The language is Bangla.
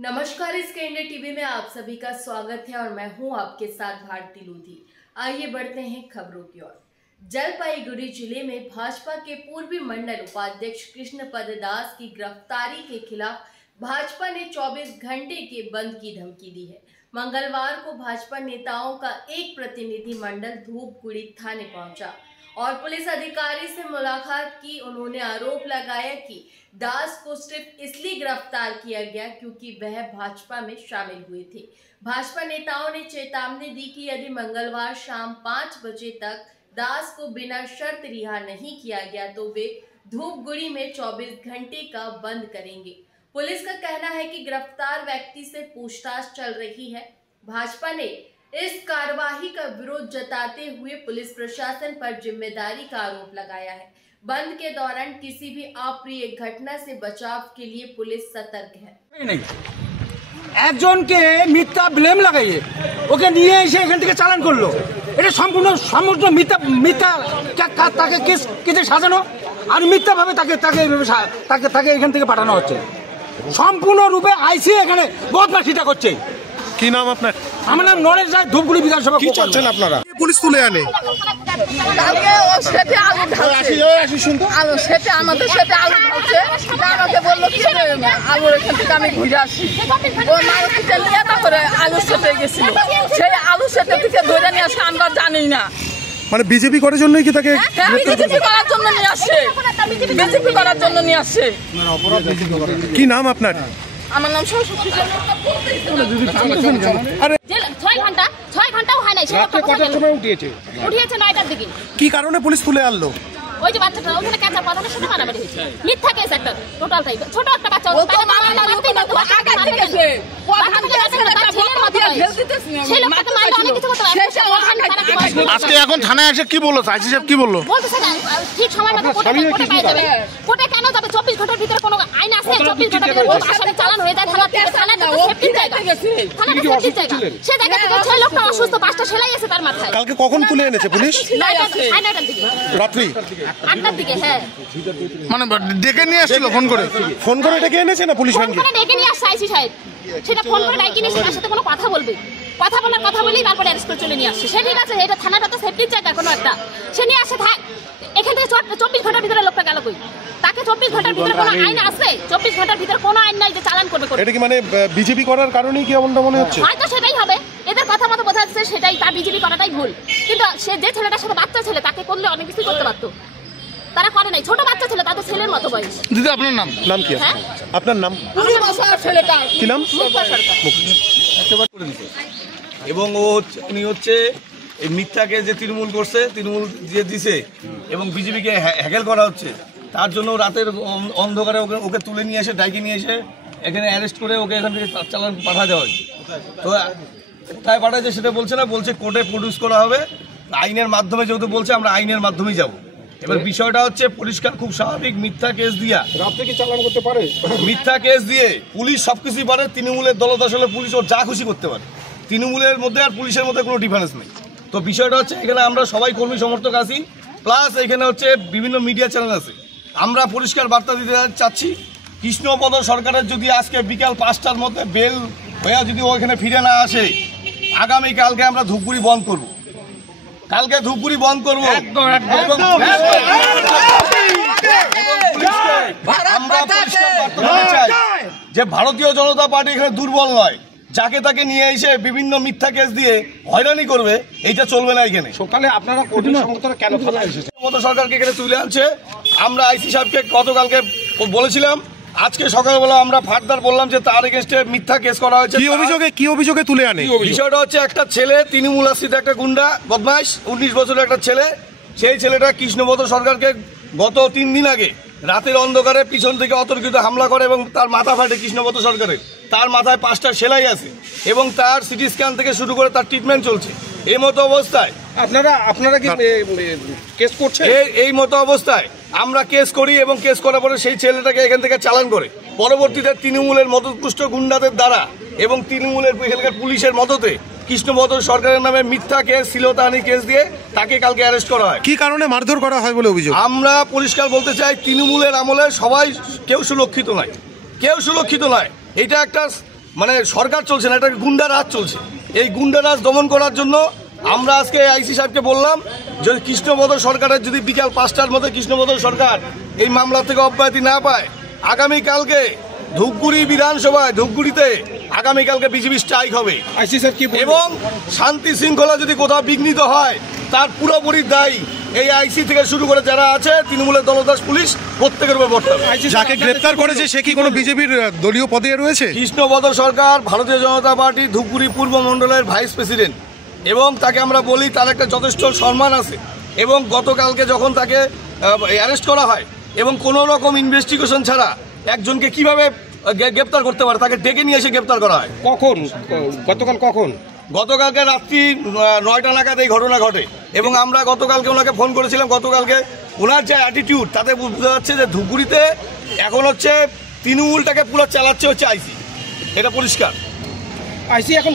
नमस्कार, इस इंडिया टीवी में आप सभी का स्वागत है और मैं हूं आपके साथ भारती लोधी। आइए बढ़ते हैं खबरों की ओर। जलपाईगुड़ी जिले में भाजपा के पूर्वी मंडल उपाध्यक्ष कृष्णपद दास की गिरफ्तारी के खिलाफ भाजपा ने 24 घंटे के बंद की धमकी दी है। मंगलवार को भाजपा नेताओं का एक प्रतिनिधि मंडल धूपगुड़ी थाने पहुंचा और पुलिस अधिकारी से मुलाकात की। उन्होंने आरोप लगाया कि दास को सिर्फ इसलिए गिरफ्तार किया गया क्योंकि वह भाजपा में शामिल हुए थे। भाजपा नेताओं ने चेतावनी दी कि यदि मंगलवार शाम 5 बजे तक दास को बिना शर्त रिहा नहीं किया गया तो वे धूपगुड़ी में 24 घंटे का बंद करेंगे। पुलिस का कहना है कि गिरफ्तार व्यक्ति से पूछताछ चल रही है। भाजपा ने इस कार्रवाई का विरोध जताते हुए पुलिस प्रशासन पर जिम्मेदारी का आरोप लगाया है। बंद के दौरान किसी भी अप्रिय घटना से बचाव के लिए पुलिस सतर्क है। একজনকে মিথ্যা ব্লেম লাগাইয়ে ওকে নিয়ে এসে এখান থেকে চালান করলো, এটা সম্পূর্ণ মিথ্যা তাকে কেসে সাজানো আর মিথ্যাভাবে তাকে এখান থেকে পাঠানো হচ্ছে। সম্পূর্ণরূপে আইসি এখানে বদমাশিটা করছে। কি নাম আপনার? আমার নাম নরেশ রায়, ধূপগুড়ি বিধানসভা। কি চাচ্ছেন আপনারা? পুলিশ তুলে আনে আলু সেটে আমাদের সাথে আলু ঢালছে, আমাকে বললো কি আলু এখান থেকে আমি ঘুরে আসি। ও মারুতিতে নিয়ে তারপরে আলু সেটে গেছিল, সেই আলু সেটে থেকে ধরে নিয়ে আসে আমরা জানি না। মানে বিজেপি করার জন্যই কি তাকে বিজেপি করার জন্য নিয়ে আসছে, বিজেপি করার জন্য নিয়ে আসছে। কি নাম আপনার? আমার নাম সরস্বতী। আরে 6 ঘন্টাও হয় নাই। কটার সময় উঠিয়েছে 9টার দিকে। কি কারণে পুলিশ তুলে আনলো? ওই যে বাচ্চাটা ওখানে ক্যাচার প্রধানের সাথে মারামারি হয়েছে। মিথ্যা কেস একটা টোটালটাই। ছোট একটা বাচ্চা আজকে এখন থানায় এসে কি বললো? আইসি সাহেব কি বললো? ঠিক সময় মতো কোর্টে পাই যাবে। কোর্টে কেন যাবে? 24 ঘন্টার ভিতরে কোনো আইন আছে? 24 ঘন্টার ভিতরে আসামি চালান হয়ে যায় থানা থেকে। থানাটা তো সেফটির জায়গা, থানাটা সেফটির জায়গা। সে জায়গা থেকে 6 লোকটা অসুস্থ, 5টা সেলাই আছে তার মাথায়। কালকে কখন তুলে এনেছে পুলিশ? 9টার দিকে। রাত্রি 8টার দিকে। হ্যাঁ, মানে ডেকে নিয়ে আসছিল? ফোন করে ডেকে এনেছে না পুলিশ ভ্যানকে? ডেকে নিয়ে আসছে আইসি সাহেব। সেটা ফোন করে ডাইকে নিয়ে তার সাথে কোনো কথা বলবে, কথা বলেই তারপরে অ্যারেস্ট করে চলে নিয়ে আসছে। সে ঠিক আছে, এটা থানাটা তো সেফটির জায়গা কোনো একটা। সে নিয়ে আসে থাক, এখান থেকে 24 ঘন্টার ভিতরে লোকটা গেল কই? তাকে 24 ঘন্টার ভিতরে কোনো আইন আছে? 24 ঘন্টার ভিতরে কোনো আইন নাই যে চালান করবে। এটা কি মানে বিজেপি করার কারণেই কি এমনটা মনে হচ্ছে? হয়তো সেটাই হবে, এদের কথা মতো বোঝা যাচ্ছে সেটাই, তার বিজেপি করাটাই ভুল। কিন্তু সে যে ছেলেটার সাথে বাচ্চা ছেলে, তাকে করলে অনেক কিছুই করতে পারতো, তারা করে নাই। ছোট বাচ্চা ছেলে, তাদের ছেলের মতো বয়স। দিদি আপনার নাম কি? আপনার নাম কি নাম? এবং উনি হচ্ছে এই মিথ্যাকে যে তৃণমূল করছে, তৃণমূল যে দিছে এবং বিজেপিকে হ্যাকেল করা হচ্ছে, তার জন্য রাতের অন্ধকারে ওকে তুলে নিয়ে এসে ডাইকে নিয়ে এসে এখানে অ্যারেস্ট করে ওকে এখান থেকে চালান পাঠা দেওয়া হয়েছে। তো কোথায় পাঠাচ্ছে সেটা বলছে না, বলছে কোর্টে প্রডিউস করা হবে আইনের মাধ্যমে। যেহেতু বলছে আমরা আইনের মাধ্যমেই যাব। এবার বিষয়টা হচ্ছে পরিষ্কার, খুব স্বাভাবিক। মিথ্যা কেস দিয়া রাতে কি চালান করতে পারে? মিথ্যা কেস দিয়ে পুলিশ সবকিছুই পারে। তৃণমূলের দলদশলে পুলিশ ওর যা খুশি করতে পারে। তৃণমূলের মধ্যে আর পুলিশের মধ্যে কোনো ডিফারেন্স নেই। তো বিষয়টা হচ্ছে এখানে আমরা সবাই কর্মী সমর্থক আছি, প্লাস এখানে হচ্ছে বিভিন্ন মিডিয়া চ্যানেল আছে। আমরা পরিষ্কার বার্তা দিতে চাচ্ছি, কৃষ্ণপদ সরকারের যদি আজকে বিকাল 5টার মধ্যে বেল হয়ে যদি ওইখানে ফিরে না আসে, আগামীকালকে আমরা ধূপগুড়ি বন্ধ করব। কালকে ধূপগুড়ি বন্ধ করবো। আমরা পরিষ্কার বার্তা দিতে চাই যে ভারতীয় জনতা পার্টি এখানে দুর্বল নয়। যাকে তাকে নিয়ে এসে বিভিন্ন মিথ্যা কেস দিয়ে হয়রানি করবে, এইটা চলবে না। এখানে সকালে আপনারা কেন সরকারকে এখানে তুলে আনছে। আমরা আইসি সাহেবকে গতকালকে বলেছিলাম, আজকে সকালবেলা আমরা ফার্দার বললাম যে তার এগেইনস্টে মিথ্যা কেস করা হয়েছে। কি অভিযোগে তুলে আনে? বিষয়টা হচ্ছে একটা ছেলে তৃণমূল আশ্রিত একটা গুন্ডা বদমাইশ, 19 বছরের একটা ছেলে। সেই ছেলেটা কৃষ্ণপদ সরকারকে গত 3 দিন আগে রাতের অন্ধকারে পিছন থেকে অতর্কিত হামলা করে এবং তার মাথা ফাটে। কৃষ্ণপদ সরকারের তার মাথায় 5টা সেলাই আছে এবং তার সিটি স্ক্যান থেকে শুরু করে তার ট্রিটমেন্ট চলছে। এই মতো অবস্থায় আপনারা কি কেস করছেন? এই মতো অবস্থায় আমরা কেস করি এবং কেস করার পরে সেই ছেলেটাকে এখান থেকে চালান করে পরবর্তীতে তৃণমূলের মদতপুষ্ট গুন্ডাদের দ্বারা এবং তৃণমূলের পুলিশের মদতে কৃষ্ণপদ সরকারের নামে মিথ্যা কেস, শ্লীলতাহানি কেস দিয়ে তাকে কালকে অ্যারেস্ট করা হয়। কি কারণে মারধর করা হয় বলে অভিযোগ? আমরা পরিষ্কার বলতে চাই, তৃণমূলের আমলে সবাই কেউ সুরক্ষিত নয়। এটা একটা মানে সরকার চলছে না, এটা গুন্ডা রাজ চলছে। এই গুন্ডা রাজ দমন করার জন্য আমরা আজকে আইসি সাহেবকে বললাম যে কৃষ্ণবদর সরকারের যদি বিকাল 5টার মধ্যে কৃষ্ণবদর সরকার এই মামলা থেকে অব্যাহতি না পায়, আগামীকালকে ধূপগুড়ি বিধানসভায় ধূপগুড়িতে আগামীকালকে বিজেপি স্ট্রাইক হবে এবং শান্তি শৃঙ্খলা যদি কোথাও বিঘ্নিত হয় তার পুরোপুরি দায়ী এই আইসি থেকে শুরু করে যারা আছে তৃণমূলের দলদাস পুলিশ প্রত্যেকের উপর বর্তাবে। যাকে গ্রেপ্তার করেছে সে কি কোনো বিজেপির দলীয় পদে রয়েছে? কৃষ্ণবদর সরকার ভারতীয় জনতা পার্টি ধূপগুড়ি পূর্ব মণ্ডলের ভাইস প্রেসিডেন্ট এবং তাকে আমরা বলি তার একটা যথেষ্ট সম্মান আছে এবং গতকালকে যখন তাকে অ্যারেস্ট করা হয় এবং কোনো রকম ইনভেস্টিগেশন ছাড়া একজনকে কিভাবে গ্রেপ্তার করতে পারে, তাকে ডেকে নিয়ে এসে গ্রেপ্তার করা হয়। গতকালকে রাত্রি 9টা নাগাদ এই ঘটনা ঘটে এবং আমরা গতকালকে ওনাকে ফোন করেছিলাম। গতকালকে ওনার যে অ্যাটিটিউড তাতে বোঝা যাচ্ছে যে ধূপগুড়িতে এখন হচ্ছে তৃণমূলটাকে পুরো চালাচ্ছে হচ্ছে আইসি, এটা পরিষ্কার। আইসি এখন